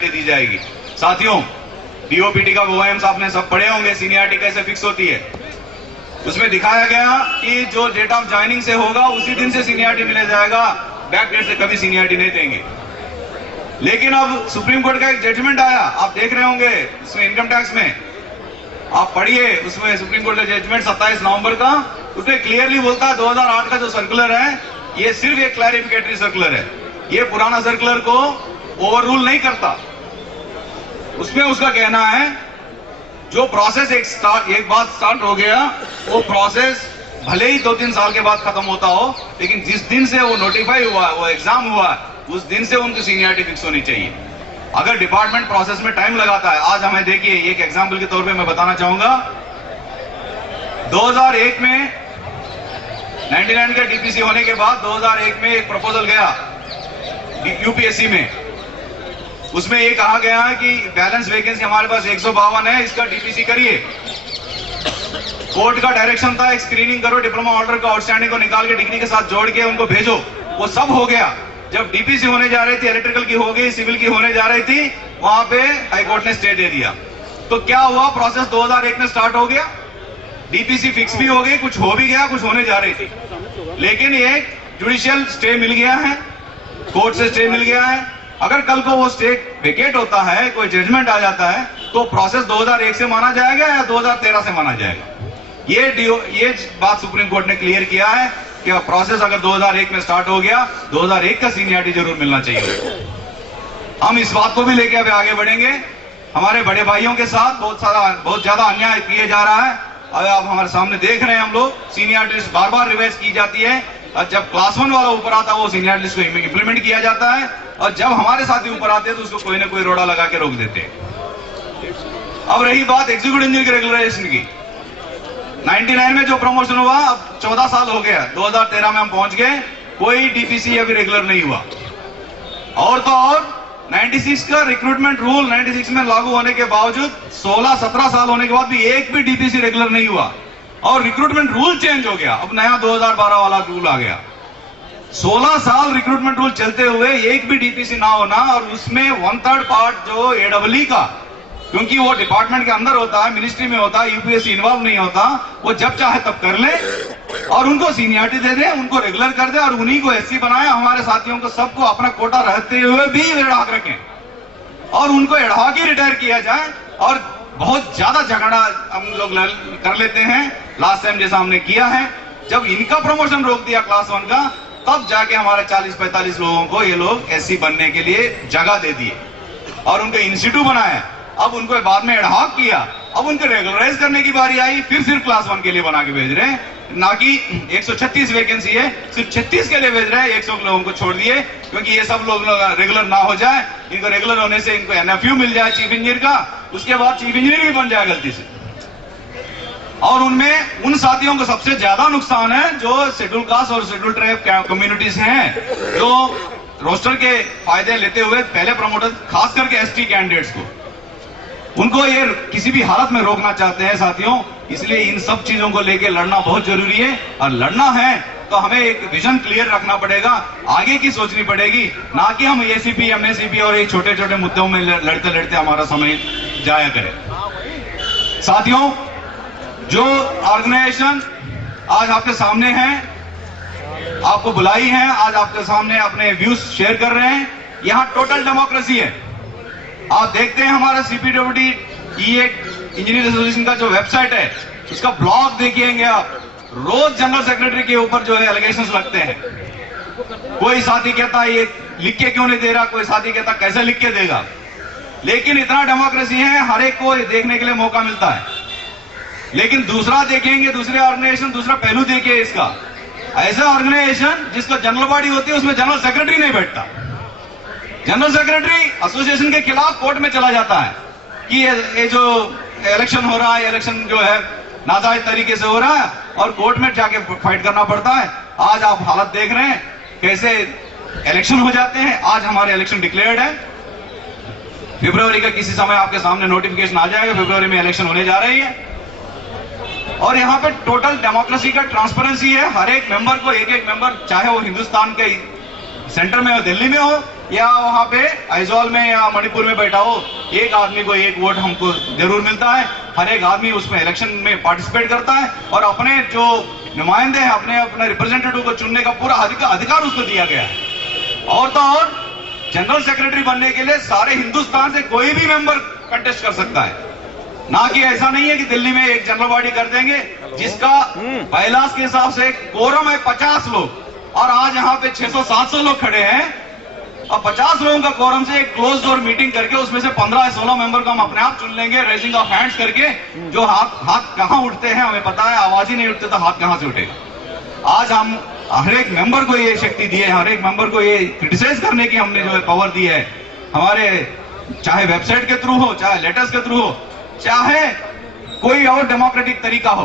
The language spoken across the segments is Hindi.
दी जाएगी। साथियों, डीओपीटी का ओएम्स आपने सब पढ़े होंगे, सीनियरिटी कैसे फिक्स होती है। उसमें दिखाया गया कि जो डेट ऑफ ज्वाइनिंग से होगा उसी दिन से सीनियरिटी मिला जाएगा, बैक डेट से कभी सीनियरिटी नहीं देंगे। लेकिन अब सुप्रीम कोर्ट का एक जजमेंट आया, आप देख रहे होंगे उसमें इनकम टैक्स में, आप पढ़िए उसमें सुप्रीम कोर्ट का जजमेंट 27 नवंबर का, उसमें क्लियरली बोलता है 2008 का जो सर्कुलर है ये सिर्फ एक क्लैरिफिकेटरी सर्कुलर है, ये पुराना सर्कुलर को ओवररूल नहीं करता। उसमें उसका कहना है जो प्रोसेस एक बार स्टार्ट हो गया वो प्रोसेस भले ही 2-3 साल के बाद खत्म होता हो, लेकिन जिस दिन से वो नोटिफाई हुआ, वो एग्जाम हुआ, उस दिन से उनकी सीनियरिटी फिक्स होनी चाहिए। अगर डिपार्टमेंट प्रोसेस में टाइम लगाता है, आज हमें देखिए एक एग्जाम्पल के तौर पे मैं बताना चाहूंगा, 2001 में 99 का डीपीसी होने के बाद 2001 में एक प्रपोजल गया यूपीएससी में, उसमें ये कहा गया है कि बैलेंस वैकेंसी हमारे पास 152 है, इसका डीपीसी करिए। कोर्ट का डायरेक्शन था एक स्क्रीनिंग करो, डिप्लोमा ऑर्डर का आउटस्टैंडिंग को निकाल के डिग्री के साथ जोड़ के उनको भेजो, वो सब हो गया। जब डीपीसी होने जा रही थी, इलेक्ट्रिकल की हो गई, सिविल की होने जा रही थी, वहां पे हाईकोर्ट ने स्टे दे दिया। तो क्या हुआ, प्रोसेस 2001 में स्टार्ट हो गया, डीपीसी फिक्स भी हो गई, कुछ हो भी गया, कुछ होने जा रही थी, लेकिन एक जुडिशियल स्टे मिल गया है, कोर्ट से स्टे मिल गया है। अगर कल को वो स्टे वेकेट होता है, कोई जजमेंट आ जाता है, तो प्रोसेस 2001 से माना जाएगा या 2013 से माना जाएगा। ये बात सुप्रीम कोर्ट ने क्लियर किया है कि प्रोसेस अगर 2001 में स्टार्ट हो गया, 2001 का सीनियरिटी जरूर मिलना चाहिए। हम इस बात को भी लेके अब आगे बढ़ेंगे। हमारे बड़े भाइयों के साथ बहुत ज्यादा अन्याय किए जा रहा है। अब आप हमारे सामने देख रहे हैं, हम लोग सीनियरिटी लिस्ट बार बार रिवाइज की जाती है, और जब क्लास 1 वाला ऊपर आता है वो सीनियरिटी लिस्ट को इंप्लीमेंट किया जाता है, और जब हमारे साथी ऊपर आते हैं तो उसको कोई ना कोई रोड़ा लगा के रोक देते हैं। अब रही बात एग्जीक्यूटिव इंजीनियर के रेगुलराइजेशन की, 99 में जो प्रमोशन हुआ, अब 14 साल हो गया, 2013 में हम पहुंच गए, कोई डीपीसी अभी रेगुलर नहीं हुआ। और तो और 96 का रिक्रूटमेंट रूल 96 में लागू होने के बावजूद 16-17 साल होने के बाद भी एक भी डीपीसी रेगुलर नहीं हुआ, और रिक्रूटमेंट रूल चेंज हो गया, अब नया 2012 वाला रूल आ गया। 16 साल रिक्रूटमेंट रूल चलते हुए एक भी डीपीसी ना होना, और उसमें 1/3 पार्ट जो एडब्ल्यू का, क्योंकि वो डिपार्टमेंट के अंदर होता है, मिनिस्ट्री में होता है, यूपीएससी इन्वॉल्व नहीं होता, वो जब चाहे तब कर ले और उनको सीनियरिटी दे दे, उनको रेगुलर कर दे और उन्हीं को एससी बनाए। हमारे साथियों को सबको अपना कोटा रहते हुए भी एडहॉक रखें और उनको एडहॉक ही रिटायर किया जाए। और बहुत ज्यादा झगड़ा हम लोग कर लेते हैं, लास्ट टाइम जैसा हमने किया है, जब इनका प्रमोशन रोक दिया क्लास 1 का, तब जाके हमारे 40-45 लोगों को ये लोग एससी बनने के लिए जगह दे दिए और उनको इंस्टीट्यूट बनाया। अब उनको बाद में एडहॉक किया, अब उनको रेगुलराइज करने की बारी आई, फिर सिर्फ क्लास 1 के लिए बना के भेज रहे हैं, ना कि 136 वैकेंसी है सिर्फ 36 के लिए भेज रहे हैं, 100 लोगों को छोड़ दिए, क्योंकि ये सब लोग रेगुलर ना हो जाए, इनको रेगुलर होने से इनको एनएफयू मिल जाए चीफ इंजीनियर का, उसके बाद चीफ इंजीनियर भी बन जाए गलती से। और उनमें उन साथियों को सबसे ज्यादा नुकसान है जो शेड्यूल कास्ट और शेड्यूल ट्राइब कम्युनिटीज हैं, जो रोस्टर के फायदे लेते हुए पहले प्रमोटर, खास करके एसटी कैंडिडेट्स को, उनको ये किसी भी हालत में रोकना चाहते हैं साथियों। इसलिए इन सब चीजों को लेकर लड़ना बहुत जरूरी है, और लड़ना है तो हमें एक विजन क्लियर रखना पड़ेगा, आगे की सोचनी पड़ेगी, ना कि हम एसीपी एमएसीपी और ये छोटे छोटे मुद्दों में लड़ते लड़ते हमारा समय जाया करें। साथियों, जो ऑर्गेनाइजेशन आज आपके सामने है, आपको बुलाई है, आज आपके सामने अपने व्यूज शेयर कर रहे हैं, यहां टोटल डेमोक्रेसी है। आप देखते हैं हमारा सीपीडब्ल्यूडी इंजीनियर एसोसिएशन का जो वेबसाइट है, उसका ब्लॉग देखिएंगे आप, रोज जनरल सेक्रेटरी के ऊपर जो है एलिगेशंस लगते हैं। कोई साथी कहता है ये लिख के क्यों नहीं दे रहा, कोई साथी कहता कैसे लिख के देगा, लेकिन इतना डेमोक्रेसी है, हर एक को देखने के लिए मौका मिलता है। लेकिन दूसरा देखेंगे, दूसरे ऑर्गेनाइजेशन दूसरा पहलू देखिए इसका, ऐसा ऑर्गेनाइजेशन जिसको जनरल बॉडी होती है उसमें जनरल सेक्रेटरी नहीं बैठता, जनरल सेक्रेटरी एसोसिएशन के खिलाफ कोर्ट में चला जाता है कि ये जो इलेक्शन हो रहा है, इलेक्शन जो है नाजायज तरीके से हो रहा है, और कोर्ट में जाके फाइट करना पड़ता है। आज आप हालत देख रहे हैं कैसे इलेक्शन हो जाते हैं। आज हमारे इलेक्शन डिक्लेयर्ड है, फरवरी का किसी समय आपके सामने नोटिफिकेशन आ जाएगा, फरवरी में इलेक्शन होने जा रही है, और यहाँ पे टोटल डेमोक्रेसी का ट्रांसपेरेंसी है। हर एक मेंबर को एक मेंबर, चाहे वो हिंदुस्तान के सेंटर में हो, दिल्ली में हो, या वहां पे आइजॉल में या मणिपुर में बैठा हो, एक आदमी को एक वोट हमको जरूर मिलता है। हर एक आदमी उसमें इलेक्शन में पार्टिसिपेट करता है और अपने जो नुमाइंदे हैं, अपने रिप्रेजेंटेटिव को चुनने का पूरा अधिकार उसको दिया गया है। और तो और जनरल सेक्रेटरी बनने के लिए सारे हिंदुस्तान से कोई भी मेंबर कंटेस्ट कर सकता है, ना कि ऐसा नहीं है कि दिल्ली में एक जनरल बॉडी कर देंगे जिसका बैलास के हिसाब से कोरम है 50 लोग और आज यहाँ पे 600-700 लोग खड़े हैं और 50 लोगों का कोरम से एक क्लोज डोर मीटिंग करके उसमें से 15-16 मेंबर को हम अपने आप चुन लेंगे, रेजिंग ऑफ हैंड्स करके। जो हाथ कहां उठते हैं हमें पता है, आवाज ही नहीं उठते तो हाथ कहां से उठेगा। आज हम हर एक मेंबर को ये शक्ति दी है, हर एक मेंबर को ये क्रिटिसाइज करने की हमने जो है पावर दी है, हमारे चाहे वेबसाइट के थ्रू हो, चाहे लेटर्स के थ्रू हो, चाहे कोई और डेमोक्रेटिक तरीका हो,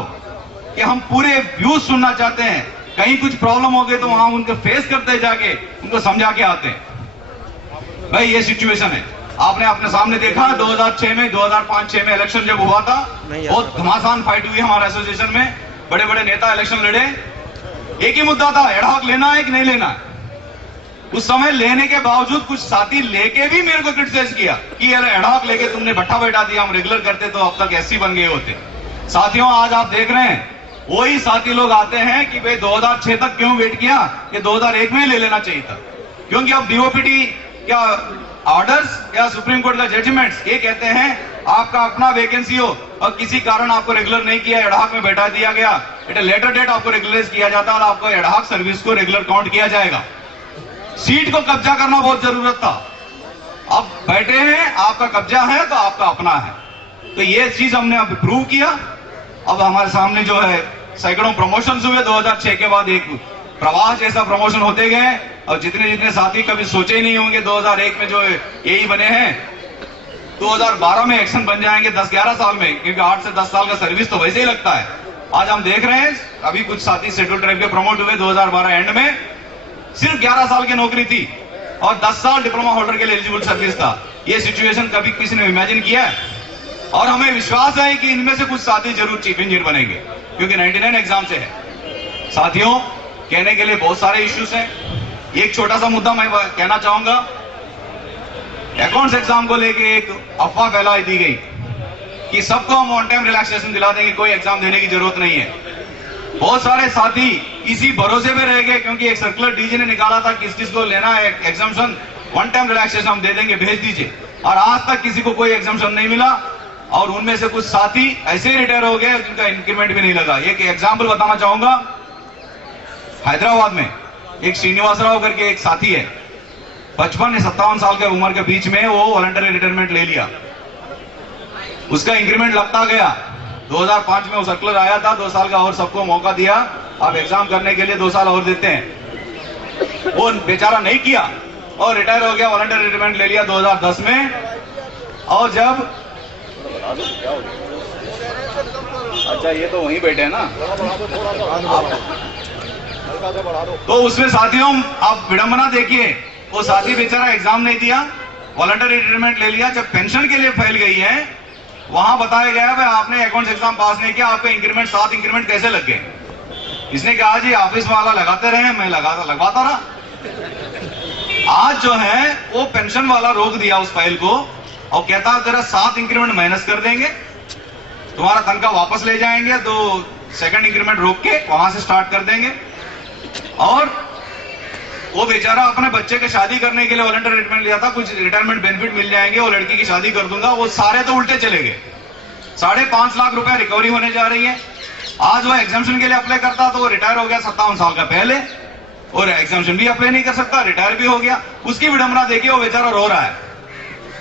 कि हम पूरे व्यूज सुनना चाहते हैं। कहीं कुछ प्रॉब्लम हो गई तो वहां उनको फेस करते जाके उनको समझा के आते हैं। भाई ये सिचुएशन है, आपने अपने सामने देखा 2006 में 2005-6 में इलेक्शन जब हुआ था, बहुत घमासान फाइट हुई हमारे एसोसिएशन में, बड़े बड़े नेता इलेक्शन लड़े। एक ही मुद्दा था, एडहॉक लेना है कि नहीं लेना है। उस समय लेने के बावजूद कुछ साथी लेके भी मेरे को क्रिटिसाइज किया कि यार एडहॉक लेके तुमने भट्ठा बैठा दिया, हम रेगुलर करते तो अब तक एससी बन गए होते। साथियों आज आप देख रहे हैं वही साथी लोग आते हैं कि भाई 2006 तक क्यों वेट किया, कि 2001 में ले लेना चाहिए था, क्योंकि अब डीओपीटी क्या ऑर्डर्स या सुप्रीम कोर्ट का जजमेंट्स ये कहते हैं आपका अपना वैकेंसी हो और किसी कारण आपको रेगुलर नहीं किया, एडहॉक में बैठा दिया गया, एट लेटर डेट आपको रेगुलराइज किया जाता है और आपको एडहॉक सर्विस को रेगुलर काउंट किया जाएगा। सीट को कब्जा करना बहुत जरूरत था, अब बैठे हैं, आपका कब्जा है तो आपका अपना है। तो ये चीज हमने अब प्रूव किया। अब हमारे सामने जो है सैकड़ों प्रमोशंस हुए 2006 के बाद, एक प्रवाह जैसा प्रमोशन होते गए और जितने जितने साथी कभी सोचे ही नहीं होंगे 2001 में जो यही बने हैं 2012 में एक्शन बन जाएंगे 10-11 साल में, क्योंकि 8 से 10 साल का सर्विस तो वैसे ही लगता है। आज हम देख रहे हैं अभी कुछ साथी शेड्यूल ट्राइब के प्रमोट हुए 2012 एंड में, सिर्फ 11 साल की नौकरी थी और 10 साल डिप्लोमा होल्डर के लिए एलिजिबल सर्विस था। ये सिचुएशन कभी किसी ने इमेजिन किया है? और हमें विश्वास है कि इनमें से कुछ साथी जरूर चीफ इंजीनियर बनेंगे, क्योंकि 99 एग्जाम से है। साथियों कहने के लिए बहुत सारे इश्यूज हैं, एक छोटा सा मुद्दा मैं कहना चाहूंगा। अकाउंट्स एग्जाम को लेके एक अफवाह फैलाई दी गई कि सबको हम ऑन टाइम रिलैक्सेशन दिला देंगे, कोई एग्जाम देने की जरूरत नहीं है। बहुत सारे साथी इसी भरोसे में रह गए, क्योंकि एक सर्कुलर डीजी ने निकाला था किस किस को लेना है एग्जाम्शन, वन टाइम रिलैक्सेशन हम दे देंगे, भेज दीजिए, और आज तक किसी को कोई एग्जाम्शन नहीं मिला। और उनमें से कुछ साथी ऐसे ही रिटायर हो गए जिनका इंक्रीमेंट भी नहीं लगा। एक एग्जाम्पल बताना चाहूंगा, हैदराबाद में एक श्रीनिवास राव करके एक साथी है, 55 या 57 साल के उम्र के बीच में वो वॉलंटरी रिटायरमेंट ले लिया, उसका इंक्रीमेंट लगता गया। 2005 में वो सर्कुलर आया था, 2 साल का और सबको मौका दिया, आप एग्जाम करने के लिए 2 साल और देते हैं। वो बेचारा नहीं किया और रिटायर हो गया, वॉलंटरी रिटायरमेंट ले लिया 2010 में। और जब अच्छा ये तो वहीं बैठे हैं ना, तो उसमें साथियों आप विडंबना देखिए, वो साथी बेचारा एग्जाम नहीं दिया, वॉलंटरी रिटायरमेंट ले लिया। जब पेंशन के लिए फैल गई है वहां बताया गया भाई आपने अकाउंट्स एग्जाम पास नहीं किया, आपका इंक्रीमेंट 7 इंक्रीमेंट कैसे लग गए? इसने कहा जी ऑफिस वाला लगाते रहे, मैं लगवाता रहा। आज जो है वो पेंशन वाला रोक दिया उस फाइल को और कहता तेरा 7 इंक्रीमेंट माइनस कर देंगे, तुम्हारा तनख्वाह वापस ले जाएंगे, तो सेकंड इंक्रीमेंट रोक के वहां से स्टार्ट कर देंगे। और वो बेचारा अपने बच्चे की शादी करने के लिए वॉलंटरी रिटायरमेंट लिया था, कुछ रिटायरमेंट बेनिफिट मिल जाएंगे, वो लड़की की शादी कर दूंगा, वो सारे तो उल्टे चले गए। 5.5 लाख रुपए रिकवरी होने जा रही है। आज वो एग्जाम्शन के लिए अप्लाई करता तो वो रिटायर हो गया 57 साल का पहले, और एग्जाम्शन भी अप्लाई नहीं कर सकता, रिटायर भी हो गया। उसकी विडंबना देखिए, वो बेचारा रो रहा है।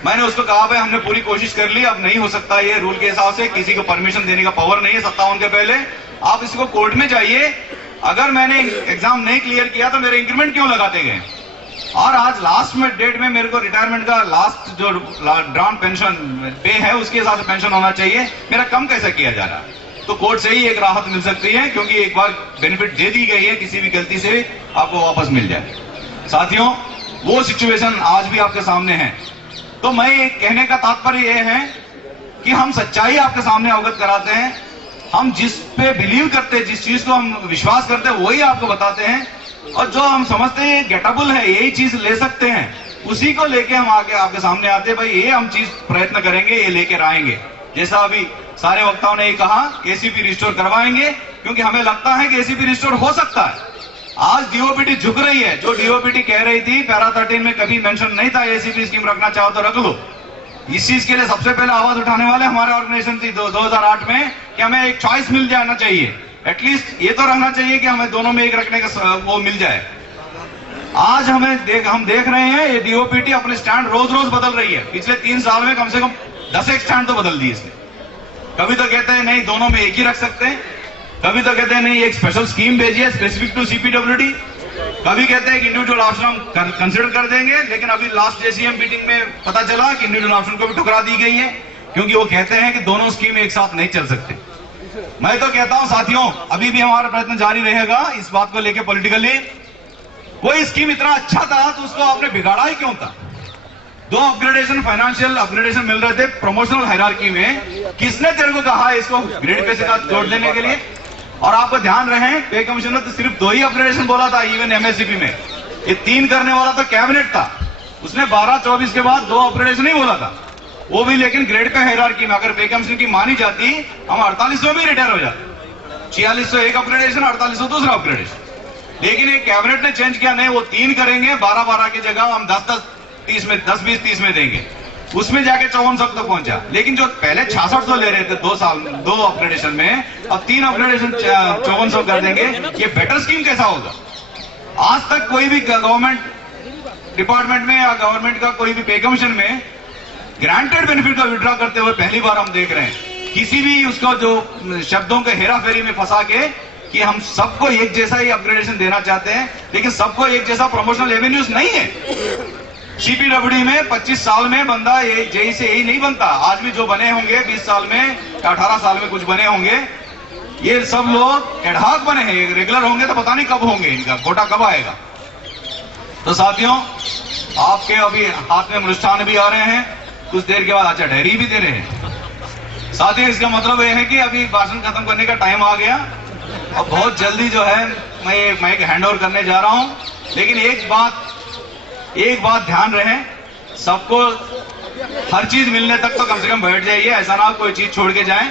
मैंने उसको कहा भाई हमने पूरी कोशिश कर ली, अब नहीं हो सकता, ये रूल के हिसाब से किसी को परमिशन देने का पावर नहीं है 57 के पहले, आप इसको कोर्ट में जाइए, अगर मैंने एग्जाम नहीं क्लियर किया तो मेरे इंक्रीमेंट क्यों लगाते गए। और आज लास्ट में डेट में मेरे को रिटायरमेंट का लास्ट जो ड्राफ्ट पेंशन पे है उसके हिसाब से पेंशन होना चाहिए, मेरा कम कैसे किया जा रहा है? तो कोर्ट से ही एक राहत मिल सकती है, क्योंकि एक बार बेनिफिट दे दी गई है, किसी भी गलती से आपको वापस मिल जाए। साथियों वो सिचुएशन आज भी आपके सामने है। तो मैं कहने का तात्पर्य यह है कि हम सच्चाई आपके सामने अवगत कराते हैं, हम जिस पे बिलीव करते हैं, जिस चीज को हम विश्वास करते हैं वही आपको बताते हैं, और जो हम समझते हैं गेटेबल है, यही चीज ले सकते हैं, उसी को लेके हम आगे आपके सामने आते हैं, भाई ये हम चीज प्रयत्न करेंगे, ये लेकर आएंगे। जैसा अभी सारे वक्ताओं ने ये कहा, एसीपी रिस्टोर करवाएंगे, क्योंकि हमें लगता है कि एसीपी रिस्टोर हो सकता है। आज डीओपीटी झुक रही है। जो डीओपीटी कह रही थी पैरा 13 में कभी मेंशन नहीं था एसीपी स्कीम रखना चाहो तो रख लो, इस चीज के लिए सबसे पहले आवाज उठाने वाले हमारे ऑर्गेनाइजेशन थी 2008 में कि हमें एक चॉइस मिल जाना चाहिए, एटलीस्ट ये तो रहना चाहिए कि हमें दोनों में एक रखने का वो मिल जाए। आज हम देख रहे हैं ये डीओपीटी अपने स्टैंड रोज रोज बदल रही है। पिछले 3 साल में कम से कम 10 एक स्टैंड तो बदल दिए इसने। कभी तो कहते हैं नहीं दोनों में एक ही रख सकते हैं, कभी तो कहते हैं नहीं एक स्पेशल स्कीम भेजिए स्पेसिफिक टू सीपीडब्ल्यूडी, कभी कहते हैं कि इंडिविजुअल ऑप्शन हम कंसिडर कर देंगे। लेकिन अभी लास्ट जेसीएम मीटिंग में पता चला कि इंडिविजुअल ऑप्शन को भी ठुकरा दी गई है, क्योंकि वो कहते हैं कि दोनों स्कीम एक साथ नहीं चल सकते। मैं तो कहता हूं साथियों, अभी भी हमारा प्रयत्न जारी रहेगा इस बात को लेकर पॉलिटिकली। कोई स्कीम इतना अच्छा था तो उसको आपने बिगाड़ा ही क्यों था? 2 अपग्रेडेशन, फाइनेंशियल अपग्रेडेशन मिल रहे थे प्रमोशनल हायरार्की में, किसने तेरे को कहा इसको ग्रेड पे से का जोड़ देने के लिए? और आपको ध्यान रहे पे कमिश्नर ने तो सिर्फ 2 ही अपग्रेडेशन बोला था इवन एमएससीपी में, ये 3 करने वाला तो कैबिनेट था, उसने 12-24 के बाद 2 अपग्रेडेशन नहीं बोला था, वो भी लेकिन ग्रेड पे हायरार्की में। अगर पे कमिश्नर की मानी जाती हम 4800 में रिटायर हो जाते, 4600 एक अपग्रेडेशन, 4800 दूसरा अपग्रेडेशन। लेकिन ये कैबिनेट ने चेंज किया, नहीं वो 3 करेंगे, 12-12 की जगह हम 10-10-30 में 10-20-30 में देंगे, उसमें जाके 5400 तक पहुंचा। लेकिन जो पहले 6600 ले रहे थे 2 अपग्रेडेशन में, अब 3 अपग्रेडेशन 5400 कर देंगे, ये बेटर स्कीम कैसा होगा? आज तक कोई भी गवर्नमेंट डिपार्टमेंट में या गवर्नमेंट का कोई भी पे कमीशन में ग्रांटेड बेनिफिट का विड्रॉ करते हुए पहली बार हम देख रहे हैं। किसी भी उसको जो शब्दों के हेरा फेरी में फंसा के कि हम सबको एक जैसा ही अपग्रेडेशन देना चाहते हैं, लेकिन सबको एक जैसा प्रमोशनल एवेन्यूज नहीं है। सीपीडब्ल्यूडी में 25 साल में बंदा जेई से यही नहीं बनता। आज भी जो बने होंगे 20 साल में या 18 साल में कुछ बने होंगे, ये सब लोग एडहॉक बने हैं, रेगुलर होंगे तो पता नहीं कब होंगे, इनका कोटा कब आएगा। तो साथियों, आपके अभी हाथ में अनुष्ठान भी आ रहे हैं, कुछ देर के बाद अच्छा डायरी भी दे रहे हैं। साथियों, इसका मतलब यह है कि अभी भाषण खत्म करने का टाइम आ गया, अब बहुत जल्दी जो है मैं एक हैंड ओवर करने जा रहा हूं। लेकिन एक बात ध्यान रहे, सबको हर चीज मिलने तक तो कम से कम बैठ जाइए, ऐसा ना कोई चीज छोड़ के जाएं।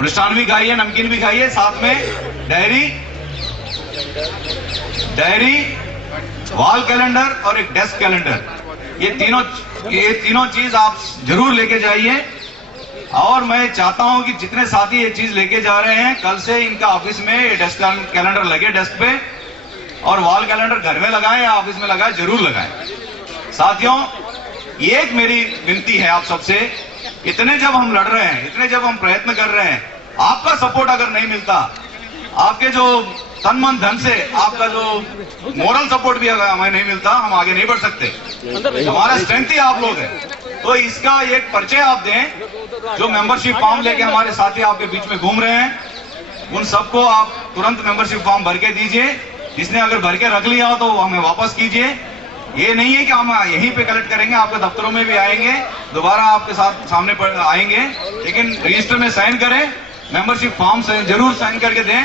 मिष्ठान भी खाइए, नमकीन भी खाइए, साथ में डायरी, वॉल कैलेंडर और एक डेस्क कैलेंडर, ये तीनों चीज आप जरूर लेके जाइए। और मैं चाहता हूं कि जितने साथी ये चीज लेके जा रहे हैं, कल से इनका ऑफिस में डेस्क कैलेंडर लगे डेस्क पे, और वॉल कैलेंडर घर में लगाएं या ऑफिस में लगाएं, जरूर लगाएं। साथियों, एक मेरी विनती है आप सबसे, इतने जब हम लड़ रहे हैं, इतने जब हम प्रयत्न कर रहे हैं, आपका सपोर्ट अगर नहीं मिलता, आपके जो तन मन धन से आपका जो मोरल सपोर्ट भी अगर हमें नहीं मिलता, हम आगे नहीं बढ़ सकते। हमारा स्ट्रेंथ ही आप लोग हैं। तो इसका एक परिचय आप दें। जो मेंबरशिप फॉर्म लेके हमारे साथी आपके बीच में घूम रहे हैं, उन सबको आप तुरंत मेंबरशिप फॉर्म भर के दीजिए। जिसने अगर भर के रख लिया हो तो हमें वापस कीजिए। ये नहीं है कि हम यहीं पे कलेक्ट करेंगे, आपके दफ्तरों में भी आएंगे, दोबारा आपके साथ सामने आएंगे, लेकिन रजिस्टर में साइन करें, मेंबरशिप फॉर्म से जरूर साइन करके दें।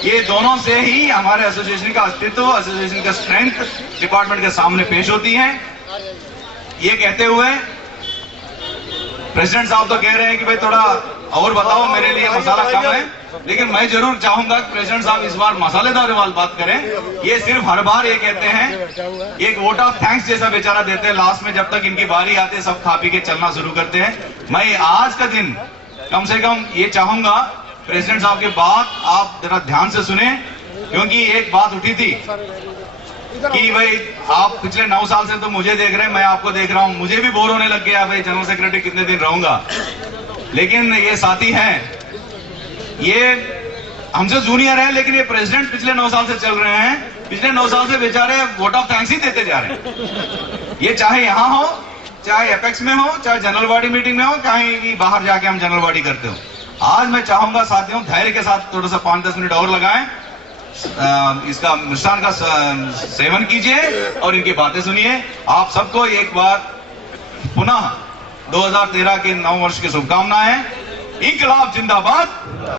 ये दोनों से ही हमारे एसोसिएशन का अस्तित्व, एसोसिएशन का स्ट्रेंथ डिपार्टमेंट के सामने पेश होती है। ये कहते हुए प्रेसिडेंट साहब तो कह रहे हैं कि भाई थोड़ा और बताओ, मेरे लिए मसाला कम है, लेकिन मैं जरूर चाहूंगा कि प्रेसिडेंट साहब इस बार मसालेदार वाली बात करें। ये सिर्फ हर बार ये कहते हैं, एक वोट ऑफ थैंक्स जैसा बेचारा देते हैं लास्ट में, जब तक इनकी बारी आती है सब खा पी के चलना शुरू करते हैं। मैं आज का दिन कम से कम ये चाहूंगा, प्रेसिडेंट साहब की बात आप जरा ध्यान से सुने, क्योंकि एक बात उठी थी कि भाई आप पिछले 9 साल से तो मुझे देख रहे हैं, मैं आपको देख रहा हूं, मुझे भी बोर होने लग गया भाई जनरल सेक्रेटरी कितने दिन रहूंगा। लेकिन ये साथी हैं, ये हमसे जूनियर है, लेकिन ये प्रेसिडेंट पिछले 9 साल से चल रहे हैं। पिछले 9 साल से बेचारे वोट ऑफ थैंक्स ही देते जा रहे हैं। ये चाहे यहां हो, चाहे एपेक्स में हो, चाहे जनरल बॉडी मीटिंग में हो, कहीं भी बाहर जाके हम जनरल बॉडी करते हो। आज मैं चाहूंगा साथियों, धैर्य के साथ थोड़ा सा 5-10 मिनट और लगाएं, इसका मिष्ठान का सेवन कीजिए और इनकी बातें सुनिए। आप सबको एक बार पुनः 2013 के नव वर्ष की शुभकामनाएं। इंकलाब जिंदाबाद,